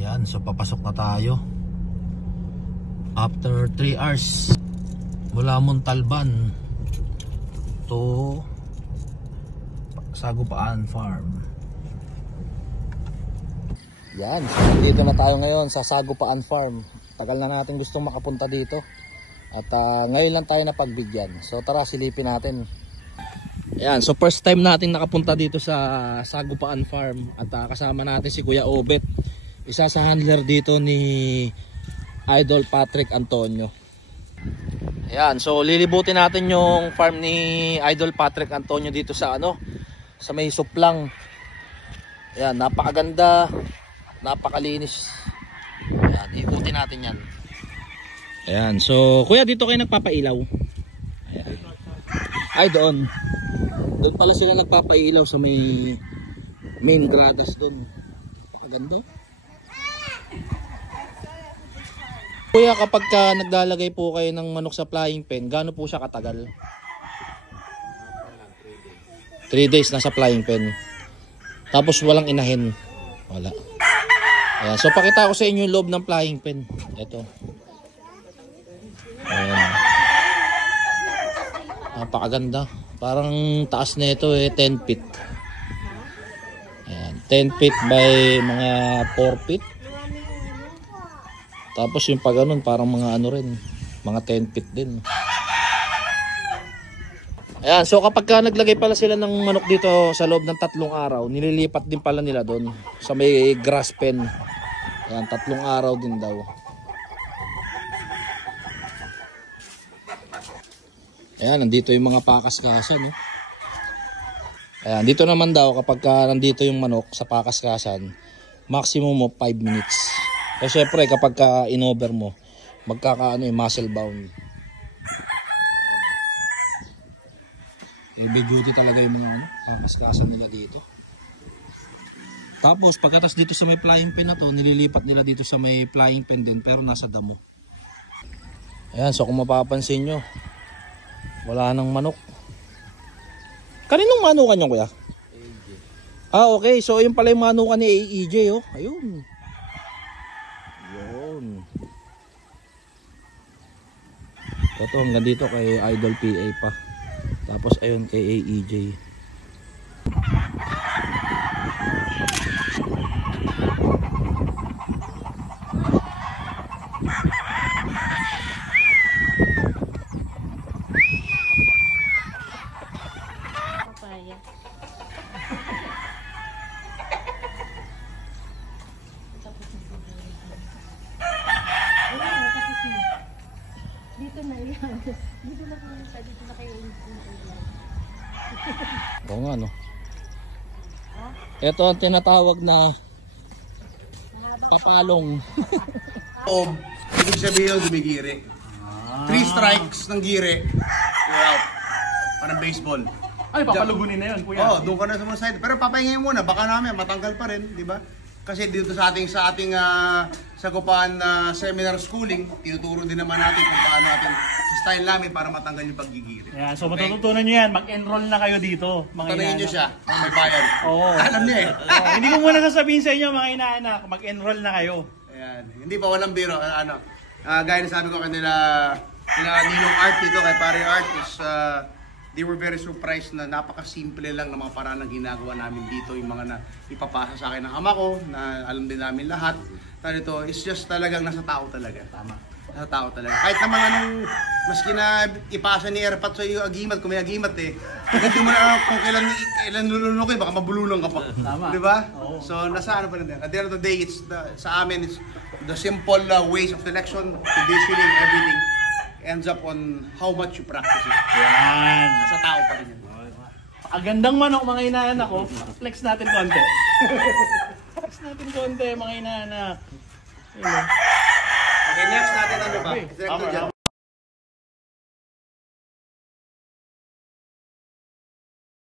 Ayan, so papasok na tayo after 3 hours mula Montalban to Sagupaan Farm. Yan, so dito na tayo ngayon sa Sagupaan Farm. Tagal na natin gustong makapunta dito at ngayon lang tayo napagbigyan. So tara, silipin natin. Ayan, so first time natin nakapunta dito sa Sagupaan Farm at kasama natin si Kuya Obet, isa sa handler dito ni Idol Patrick Antonio. Ayan, so lilibutin natin yung farm ni Idol Patrick Antonio dito sa sa may suplang. Ayan, napakaganda, napakalinis. Ayan, ikutin natin yan. Ayan, so kuya, dito kayo nagpapailaw? Ayan. Ay, doon pala sila nagpapailaw sa may main gradas doon. Napakaganda. Kuya, kapag naglalagay po kayo ng manok sa flying pen, gaano po siya katagal? 3 days na sa flying pen. Tapos walang inahin. Wala. Ayan. So pakita ko sa inyo yung loob ng flying pen. Ito. Ayan. Napakaganda. Parang taas na ito 10 feet. Ayan. 10 feet by mga 4 feet. Tapos yung pag ganun, parang mga rin, mga 10 feet din. Ayan, so kapag naglagay pala sila ng manok dito sa loob ng 3 araw, nililipat din pala nila doon sa may grass pen. Ayan, 3 araw din daw. Ayan, nandito yung mga pakaskasan. Ayan, dito naman daw kapag nandito yung manok sa pakaskasan, maximum of 5 minutes. Kasi syempre kapag in-over mo, muscle bound. Heavy duty talaga yung mga pakaskasan nila dito. Tapos pagkatas dito sa may flying pen na to, nililipat nila dito sa may flying pen din pero nasa damo. Ayan, so kung mapapansin nyo, wala nang manok. Kaninong manukan nyo, kuya? AJ. Ah, okay. So yun pala yung manukan ni AEJ, oh. Ayun. Yun. Ito hanggang dito kay Idol PA pa. Tapos ayun kay AEJ. Papaya. Dito na yan. Dito na pumunta. Dito na kayo. Oo nga, no? Ito ang tinatawag na kapalong. Ibig sabihin yung dumigiri. 3 strikes ng gire, you're out. Parang baseball. Ay, papalugunin na yun, kuya. Oo, doon ka na sa mga side. Pero papahingin muna, baka namin matanggal pa rin, di ba? Kasi dito sa ating Sagupaan seminar schooling, tinuturo din naman natin kung paano ating style namin para matanggal yung paggigiri. Yeah, so matututunan nyo yan, mag-enroll na kayo dito, mga Tanungin inaanak. nyo siya, may bayan. Oo. Alam niya eh. Hindi ko muna sasabihin sa inyo, mga inaanak, mag-enroll na kayo. Ayan. Hindi pa walang biro. Gaya na sabi ko kanila Ninong Art dito, kay Pare Art is they were very surprised na napakasimple lang ng mga paraan na ginagawa namin dito. Yung mga na ipapasa sa akin ng ama ko, na alam din namin lahat. Ito, it's just talagang nasa tao talaga. Tama. Nasa tao talaga. Kahit naman maski na ipasa ni Erpat sa iyo agimat, kung may agimat hindi mo na kung kailan lulunukin, baka mabulunong ka pa. Tama. Diba? Oo. So, nasa pa rin din. At the end of the day, sa amin, it's the simple ways of selection, conditioning, everything ends up on how much you practice it. Yan. Nasa tao pa rin yun. Ang gandang manok, mga inaanak ko. Flex natin konti. Flex natin konti, mga inaanak. Okay, next natin ano ba? Okay. Director Jan.